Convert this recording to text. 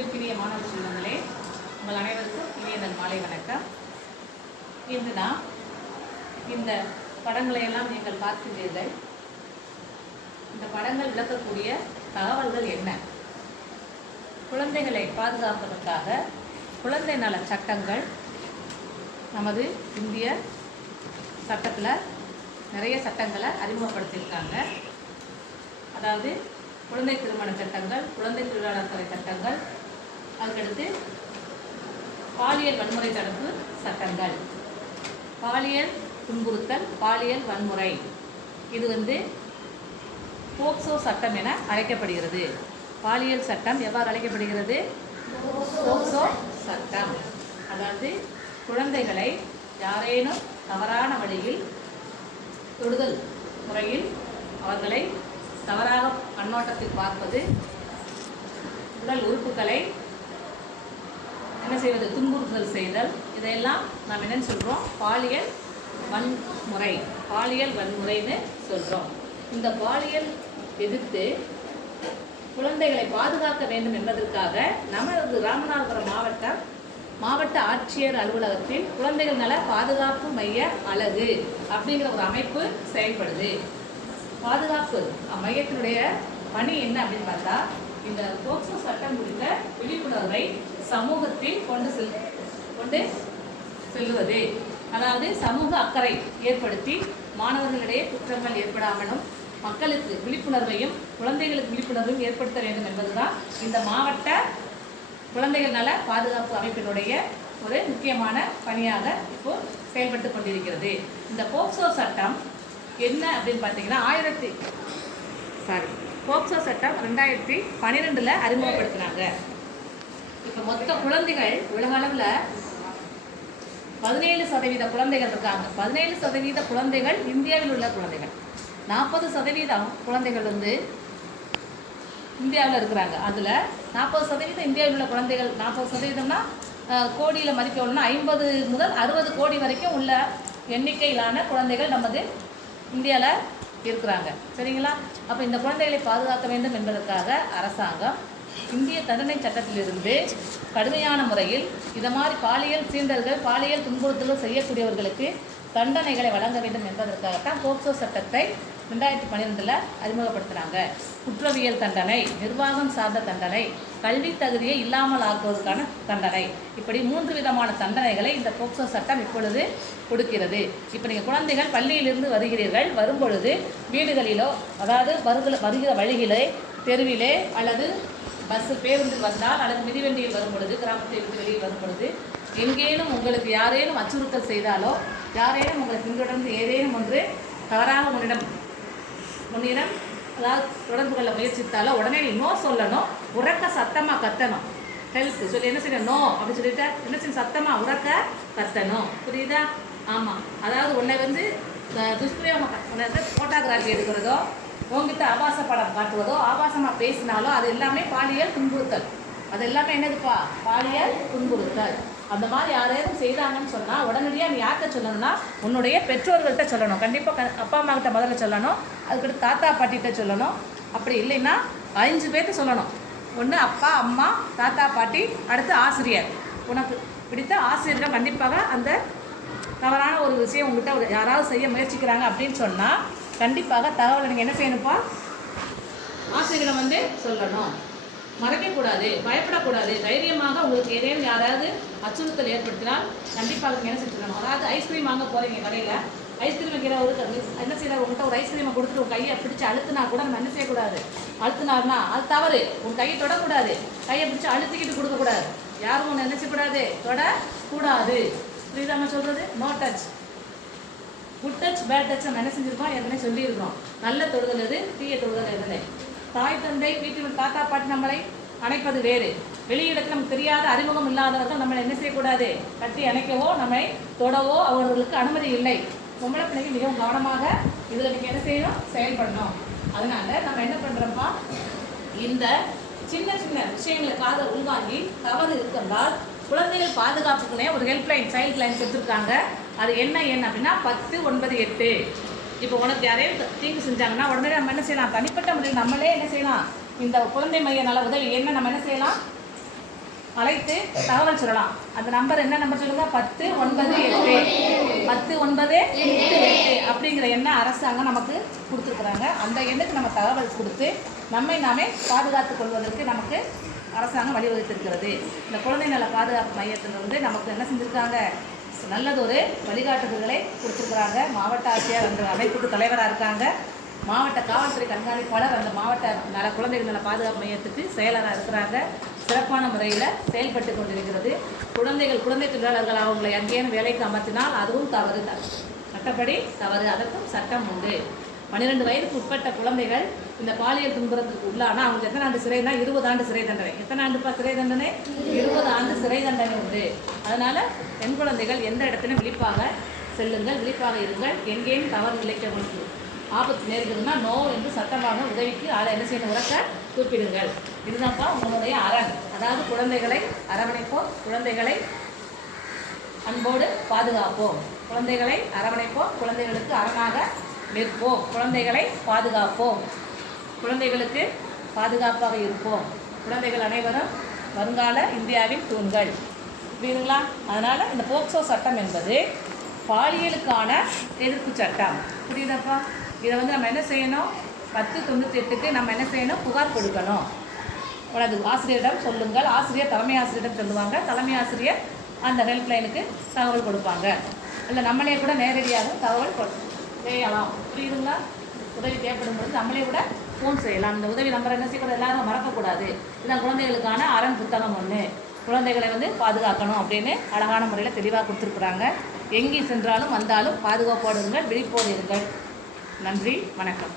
அன்பிற்கினிய மாணவ செல்வங்களே, உங்கள் அனைவருக்கும் இனிய நல் மாலை வணக்கம். இன்று நாம் இந்த படங்களை எல்லாம் நீங்கள் பார்க்கின்றீர்கள். இந்த படங்கள் விளக்கக்கூடிய தகவல்கள் என்ன? குழந்தைகளை பாதுகாப்பதற்காக குழந்தை நல சட்டங்கள் நமது இந்திய சட்டத்தில் நிறைய சட்டங்களை அறிமுகப்படுத்தியிருக்காங்க. அதாவது குழந்தை திருமண சட்டங்கள், குழந்தை தொழிலாளர் துறை சட்டங்கள், அதுக்கடுத்து பாலியல் வன்முறை தடுப்பு சட்டங்கள், பாலியல் துன்புறுத்தல், பாலியல் வன்முறை, இது போக்சோ சட்டம் என அழைக்கப்படுகிறது. பாலியல் சட்டம் எவ்வாறு அழைக்கப்படுகிறது? போக்சோ சட்டம். அதாவது குழந்தைகளை யாரேனும் தவறான வழியில் தொடுதல் முறையில் அவர்களை தவறாக கண்ணோட்டத்தில் பார்ப்பது, உடல் உறுப்புகளை என்ன செய்வது, துன்புறுத்தல் செய்தல், இதையெல்லாம் நாம் என்னன்னு சொல்கிறோம்? பாலியல் வன்முறை, பாலியல் வன்முறைன்னு சொல்கிறோம். இந்த பாலியல் எதிர்த்து குழந்தைகளை பாதுகாக்க வேண்டும் என்பதற்காக நமது ராமநாதபுரம் மாவட்ட ஆட்சியர் அலுவலகத்தில் குழந்தைகள் நல பாதுகாப்பு மைய அலகு அப்படிங்கிற ஒரு அமைப்பு செயல்படுது. பாதுகாப்பு மையத்தினுடைய பணி என்ன அப்படின்னு பார்த்தா, இந்த போக்சோ சட்டம் குறித்த விழிப்புணர்வை சமூகத்தில் கொண்டு செல்லுவது. அதாவது சமூக அக்கறை ஏற்படுத்தி மாணவர்களிடையே குற்றங்கள் ஏற்படாமலும் மக்களுக்கு விழிப்புணர்வையும் குழந்தைகளுக்கு விழிப்புணர்வையும் ஏற்படுத்த வேண்டும் என்பதுதான் இந்த மாவட்ட குழந்தைகள் நல பாதுகாப்பு அமைப்பினுடைய ஒரு முக்கியமான பணியாக இப்போ செயல்பட்டு கொண்டிருக்கிறது. இந்த போக்சோ சட்டம் என்ன அப்படின்னு பார்த்தீங்கன்னா, போக்சோ சட்டம் 2012 அறிமுகப்படுத்தினாங்க. இப்போ மொத்த குழந்தைகள் உலக அளவில் 17% குழந்தைகள் இருக்காங்க. 17% குழந்தைகள் இந்தியாவில் உள்ள குழந்தைகள், 40% குழந்தைகள் இந்தியாவில் இருக்கிறாங்க. அதில் 40% இந்தியாவில் உள்ள குழந்தைகள், 40%னா கோடியில் மதிப்பிடணும்னா 50 முதல் 60 கோடி வரைக்கும் உள்ள எண்ணிக்கையிலான குழந்தைகள் நமது இந்தியாவில் இருக்கிறாங்க. சரிங்களா? அப்போ இந்த குழந்தைகளை பாதுகாக்க வேண்டும் என்பதற்காக அரசாங்கம் இந்திய தண்டனை சட்டத்திலிருந்து கடுமையான முறையில் இதை மாதிரி பாலியல் சீண்டல்கள், பாலியல் துன்புறுத்தல்கள் செய்யக்கூடியவர்களுக்கு தண்டனைகளை வழங்க வேண்டும் என்பதற்காகத்தான் போக்சோ சட்டத்தை 2012 அறிமுகப்படுத்தினாங்க. குற்றவியல் தண்டனை, நிர்வாகம் சார்ந்த தண்டனை, கல்வி தகுதியை இல்லாமல் ஆக்குவதற்கான தண்டனை, இப்படி 3 விதமான தண்டனைகளை இந்த போக்சோ சட்டம் இப்பொழுது கொடுக்கிறது. இப்போ நீங்கள் குழந்தைகள் பள்ளியிலிருந்து வருகிறீர்கள், வரும்பொழுது வீடுகளிலோ, அதாவது வருகிற வழியிலே, தெருவிலே, அல்லது பேருந்தில் வந்தால், அல்லது மிதிவண்டியில் வரும் பொழுது, கிராமத்தை விட்டு வெளியில் வரும் பொழுது, எங்கேனும் உங்களுக்கு யாரேனும் அச்சுறுத்தல் செய்தாலோ, யாரேனும் உங்களை பின்தொடர்ந்து ஏதேனும் ஒன்று தவறாக முன்னிடம் அதாவது தொடர்பு கொள்ள முயற்சித்தாலோ உடனே நீ நோ சொல்லணும், உறக்க சத்தமாக கத்தணும். ஹெல்ப் சொல்லி என்ன செய்யணும்? நோ அப்படின்னு சொல்லிட்டு என்ன செய்யணும்? சத்தமாக உறக்க கத்தணும். புரியுதா? ஆமாம். அதாவது உன்னை துஷ்பிரயோகம் ஃபோட்டோகிராஃபி எடுக்கிறதோ, உங்ககிட்ட ஆபாச படம் காட்டுவதோ, ஆபாசமாக பேசினாலோ அது எல்லாமே பாலியல் துன்புறுத்தல். அது எல்லாமே என்னதுப்பா? பாலியல் துன்புறுத்தல். அந்த மாதிரி யாரையும் செய்தாங்கன்னு சொன்னால் உடனடியாக நீ யார்கிட்ட சொல்லணும்னா உன்னுடைய பெற்றோர்கள்ட்ட சொல்லணும். கண்டிப்பாக அப்பா அம்மா கிட்ட முதல்ல சொல்லணும், அதுக்கடுத்து தாத்தா பாட்டிகிட்ட சொல்லணும். அப்படி இல்லைன்னா 5 பேர்த்து சொல்லணும். ஒன்று அப்பா, அம்மா, தாத்தா, பாட்டி, அடுத்து ஆசிரியர். உனக்கு பிடித்த ஆசிரியர்கள் கண்டிப்பாக அந்த தவறான ஒரு விஷயம் உங்கள்கிட்ட யாராவது செய்ய முயற்சிக்கிறாங்க அப்படின்னு சொன்னால் கண்டிப்பாக தகவலை நீங்கள் என்ன செய்யணும்ப்பா? ஆசிரியர்களை சொல்லணும். மறைக்கக்கூடாது, பயப்படக்கூடாது. தைரியமாக உங்களுக்கு ஏதேனும் யாராவது அச்சுறுத்தல் ஏற்படுத்தினால் கண்டிப்பாக நீங்கள் என்ன செஞ்சுக்கணும்? அதாவது ஐஸ்கிரீம் வாங்க போகிறீங்க கடையில், ஐஸ்கிரீம் வைக்கிற என்ன செய்யறாரு? உங்கள்கிட்ட ஒரு ஐஸ்கிரீமை கொடுத்துட்டு உங்கள் கையை பிடிச்சி அழுத்தினா கூட நம்ம என்ன செய்யக்கூடாது? அழுத்தினார்னா அது தவறு. உன் கையை தொடக்கூடாது, கையை பிடிச்சி அழுத்திக்கிட்டு கொடுக்கக்கூடாது. யாரும் ஒன்று என்ன செய்யக்கூடாது? தொடக்கூடாது. புரியுதா நம்ம சொல்கிறது? No touch. Good touch, bad touch நம்ம என்ன செஞ்சுருக்கோம்? ஏற்கனவே சொல்லியிருக்கோம். நல்ல தொடுதல் எது, தீய தொடுதல் எதுன்னு. தாய் தந்தை, வீட்டில் தாத்தா பாட்டி நம்மளை அணைப்பது வேறு. வெளியிடத்தில் நமக்கு தெரியாத, அறிமுகம் இல்லாதவர்கள் நம்மளை என்ன செய்யக்கூடாது? கட்டி அணைக்கவோ, நம்மை தொடவோ அவர்களுக்கு அனுமதி இல்லை. பொம்பளை பிள்ளைங்க மிகவும் கவனமாக இதில் நீங்கள் என்ன செய்யணும்? செயல்படணும். அதனால நம்ம என்ன பண்ணுறோம்ப்பா? இந்த சின்ன சின்ன விஷயங்களுக்காக உள்வாங்கி தவறு இருக்கிறதால் குழந்தைகள் பாதுகாப்புக்குனே ஒரு ஹெல்ப்லைன், சைல்ட் லைன் கொடுத்துருக்காங்க. அது என்ன அப்படின்னா 1098. இப்போ உனக்கு யாரையும் தீங்கு செஞ்சாங்கன்னா உடனே நம்ம என்ன செய்யலாம்? தனிப்பட்ட முறையில் நம்மளே என்ன செய்யலாம்? இந்த குழந்தை மைய நல உதவி என்ன நம்ம என்ன செய்யலாம்? அழைத்து தகவல் சொல்லலாம். அந்த நம்பர் என்ன நம்பர் சொல்லுங்க? 1098 1098 அப்படிங்கிற எண்ணை அரசாங்கம் நமக்கு கொடுத்துருக்குறாங்க. அந்த எண்ணுக்கு நம்ம தகவல் கொடுத்து நம்மை நாமே பாதுகாத்துக் கொள்வதற்கு நமக்கு அரசாங்கம் வழிவகுத்திருக்கிறது. இந்த குழந்தை நல பாதுகாப்பு மையத்தில் நமக்கு என்ன செஞ்சுருக்காங்க? நல்லதொரு வழிகாட்டுதல்களை கொடுத்துருக்குறாங்க. மாவட்ட ஆட்சியர் அந்த அமைப்புக்கு தலைவராக இருக்காங்க. மாவட்ட காவல்துறை கண்காணிப்பாளர் அந்த மாவட்ட குழந்தைகள் நல பாதுகாப்பு மையத்துக்கு செயலராக இருக்கிறாங்க. சிறப்பான முறையில் செயல்பட்டு கொண்டிருக்கிறது. குழந்தை தொழிலாளர்கள் அவங்களை அங்கேயும் வேலைக்கு அமர்த்தினால் அதுவும் தவறு, சட்டப்படி தவறு, அதற்கும் சட்டம் உண்டு. 12 வயதுக்கு உட்பட்ட குழந்தைகள் இந்த பாலியல் துன்புறத்துக்கு உள்ளானா அவங்களுக்கு எத்தனை ஆண்டு சிறைனா? 20 ஆண்டு சிறை தண்டனை. எத்தனை ஆண்டுப்பா சிறை தண்டனை? 20 ஆண்டு சிறை தண்டனை உண்டு. அதனால் பெண் குழந்தைகள் எந்த இடத்துலையும் விழிப்பாக செல்லுங்கள், விழிப்பாக இருங்கள். எங்கேயும் தவறு இழைக்க உங்களுக்கு ஆபத்து நேர்கிறதுனா நோ என்று சட்டமாக உதவிக்கு அதை என்ன செய்யணும்? உறக்க கூப்பிடுங்கள். இதுதான்ப்பா உங்களுடைய அரண். அதாவது குழந்தைகளை அரவணைப்போம், குழந்தைகளை அன்போடு பாதுகாப்போம், குழந்தைகளை அரவணைப்போம், குழந்தைகளுக்கு அரணாக நிற்போம், குழந்தைகளை பாதுகாப்போம், குழந்தைகளுக்கு பாதுகாப்பாக இருப்போம். குழந்தைகள் அனைவரும் வருங்கால இந்தியாவின் தூண்கள். புரியுதுங்களா? அதனால் இந்த போக்சோ சட்டம் என்பது பாலியலுக்கான எதிர்ப்பு சட்டம். புரியுதாப்பா? இதை நம்ம என்ன செய்யணும்? 1098க்கு நம்ம என்ன செய்யணும்? புகார் கொடுக்கணும். உனது ஆசிரியரிடம் சொல்லுங்கள். ஆசிரியர் தலைமை ஆசிரியரிடம் சொல்லுவாங்க. தலைமை ஆசிரியர் அந்த ஹெல்ப்லைனுக்கு தகவல் கொடுப்பாங்க. இல்லை நம்மளே கூட நேரடியாக தகவல் செய்யலாம். புரியுதுங்களா? உதவி தேவைப்படும் பொழுது நம்மளே கூட ஃபோன் செய்யலாம். இந்த உதவி நம்பர் என்ன செய்யக்கூடாது? எல்லாரும் மறக்கக்கூடாது. இதுதான் குழந்தைகளுக்கான அரண் புத்தகம் ஒன்று. குழந்தைகளை பாதுகாக்கணும் அப்படின்னு அழகான முறையில் தெளிவாக கொடுத்துருக்குறாங்க. எங்கே சென்றாலும் வந்தாலும் பாதுகாப்போடு இருங்கள், விழிப்போடு இருங்கள். நன்றி, வணக்கம்.